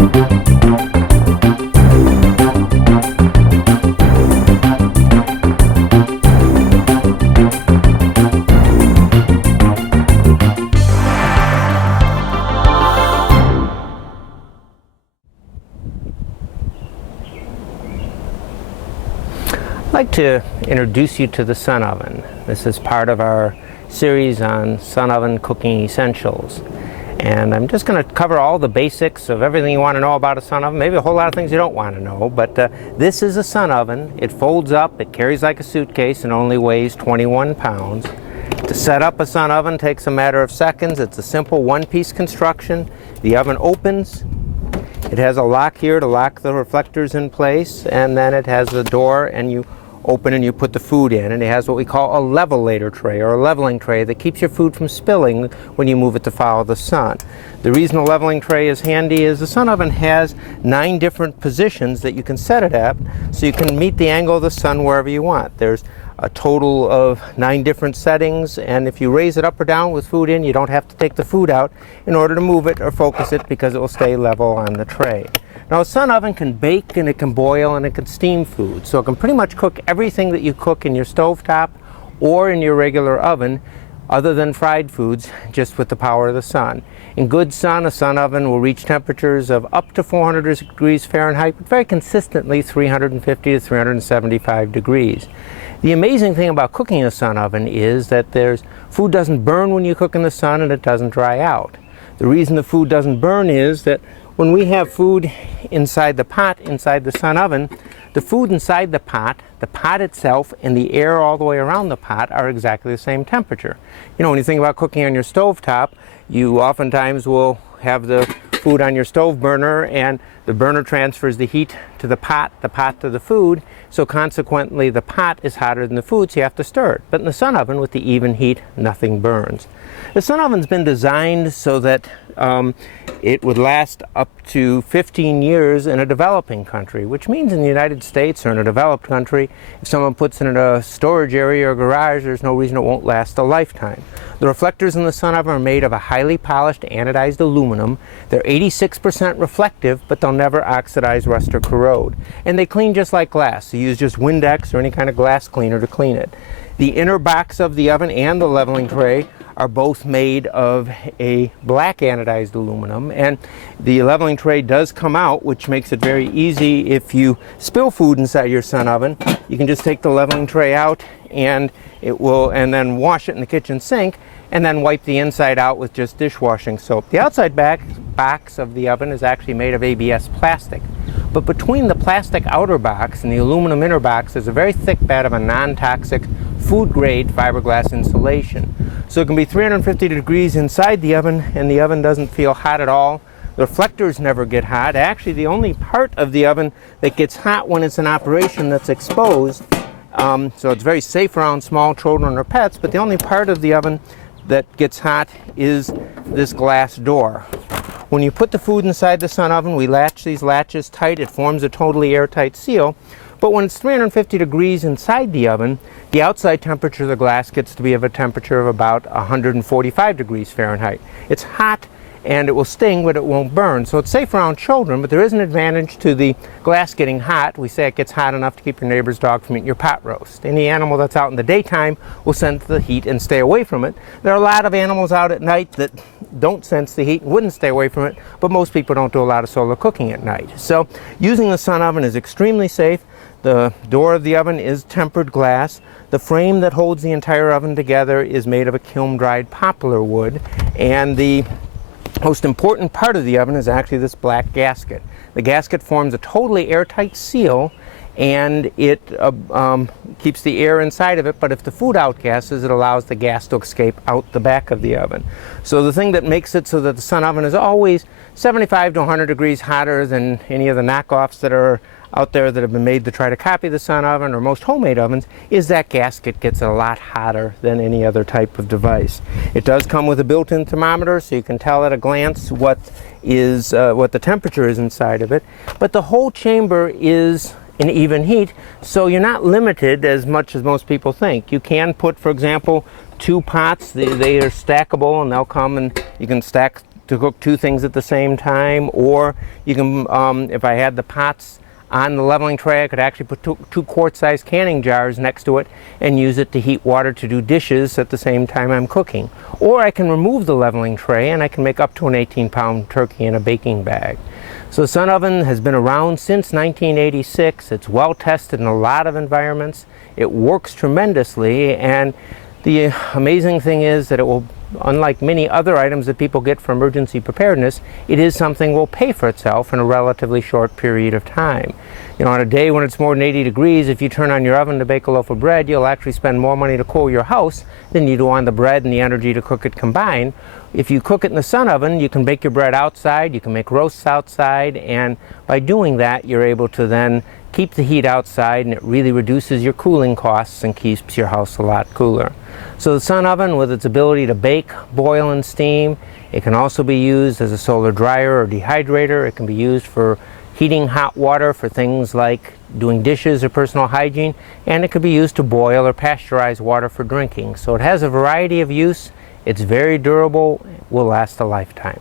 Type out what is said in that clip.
I'd like to introduce you to the sun oven. This is part of our series on sun oven cooking essentials. And I'm just going to cover all the basics of everything you want to know about a sun oven, maybe a whole lot of things you don't want to know, but this is a sun oven. It folds up, it carries like a suitcase, and only weighs 21 pounds. To set up a sun oven takes a matter of seconds. It's a simple one-piece construction. The oven opens. It has a lock here to lock the reflectors in place, and then it has a door, and you open and you put the food in, and it has what we call a levelator tray, or a leveling tray, that keeps your food from spilling when you move it to follow the sun. The reason a leveling tray is handy is the sun oven has 9 different positions that you can set it at, so you can meet the angle of the sun wherever you want. There's a total of 9 different settings, and if you raise it up or down with food in, you don't have to take the food out in order to move it or focus it, because it will stay level on the tray. Now, a sun oven can bake, and it can boil, and it can steam food, so it can pretty much cook everything that you cook in your stovetop or in your regular oven, other than fried foods, just with the power of the sun. In good sun, a sun oven will reach temperatures of up to 400 degrees Fahrenheit, but very consistently 350 to 375 degrees. The amazing thing about cooking in a sun oven is that food doesn't burn when you cook in the sun, and it doesn't dry out. The reason the food doesn't burn is that when we have food inside the pot, inside the sun oven, the food inside the pot itself, and the air all the way around the pot are exactly the same temperature. You know, when you think about cooking on your stovetop, you oftentimes will have the food on your stove burner, and the burner transfers the heat to the pot to the food, so consequently the pot is hotter than the food, so you have to stir it. But in the sun oven, with the even heat, nothing burns. The sun oven's been designed so that it would last up to 15 years in a developing country, which means in the United States or in a developed country, if someone puts it in a storage area or garage, there's no reason it won't last a lifetime. The reflectors in the sun oven are made of a highly polished anodized aluminum. They're 86% reflective, but they'll never oxidize, rust, or corrode. And they clean just like glass. So you use just Windex or any kind of glass cleaner to clean it. The inner box of the oven and the leveling tray are both made of a black anodized aluminum, and the leveling tray does come out, which makes it very easy. If you spill food inside your sun oven, you can just take the leveling tray out, and then wash it in the kitchen sink, and then wipe the inside out with just dishwashing soap. The outside box of the oven is actually made of ABS plastic, but between the plastic outer box and the aluminum inner box is a very thick bed of a non-toxic food-grade fiberglass insulation. So it can be 350 degrees inside the oven, and the oven doesn't feel hot at all. The reflectors never get hot. Actually, the only part of the oven that gets hot when it's in operation that's exposed, so it's very safe around small children or pets, but the only part of the oven that gets hot is this glass door. When you put the food inside the sun oven, we latch these latches tight. It forms a totally airtight seal. But when it's 350 degrees inside the oven, the outside temperature of the glass gets to be of a temperature of about 145 degrees Fahrenheit. It's hot, and it will sting, but it won't burn. So it's safe around children, but there is an advantage to the glass getting hot. We say it gets hot enough to keep your neighbor's dog from eating your pot roast. Any animal that's out in the daytime will sense the heat and stay away from it. There are a lot of animals out at night that don't sense the heat and wouldn't stay away from it, but most people don't do a lot of solar cooking at night. So using the sun oven is extremely safe. The door of the oven is tempered glass. The frame that holds the entire oven together is made of a kiln-dried poplar wood, and the most important part of the oven is actually this black gasket. The gasket forms a totally airtight seal, and it keeps the air inside of it, but if the food outgasses, it allows the gas to escape out the back of the oven. So the thing that makes it so that the sun oven is always 75 to 100 degrees hotter than any of the knockoffs that are out there that have been made to try to copy the sun oven or most homemade ovens is that gasket gets a lot hotter than any other type of device. It does come with a built-in thermometer, so you can tell at a glance what the temperature is inside of it, but the whole chamber is in even heat, so you're not limited as much as most people think. You can put, for example, 2 pots. They are stackable, and they'll come, and you can stack to cook two things at the same time, or you can, if I had the pots on the leveling tray, I could actually put two quart-sized canning jars next to it and use it to heat water to do dishes at the same time I'm cooking. Or I can remove the leveling tray and I can make up to an 18-pound turkey in a baking bag. So the Sun oven has been around since 1986. It's well tested in a lot of environments. It works tremendously, and the amazing thing is that it will, unlike many other items that people get for emergency preparedness, it is something that will pay for itself in a relatively short period of time. You know, on a day when it's more than 80 degrees, if you turn on your oven to bake a loaf of bread, you'll actually spend more money to cool your house than you do on the bread and the energy to cook it combined. If you cook it in the Sun oven, you can bake your bread outside, you can make roasts outside, and by doing that, you're able to then keep the heat outside, and it really reduces your cooling costs and keeps your house a lot cooler. So the Sun oven, with its ability to bake, boil, and steam, it can also be used as a solar dryer or dehydrator. It can be used for heating hot water for things like doing dishes or personal hygiene, and it could be used to boil or pasteurize water for drinking. So it has a variety of use. It's very durable, will last a lifetime.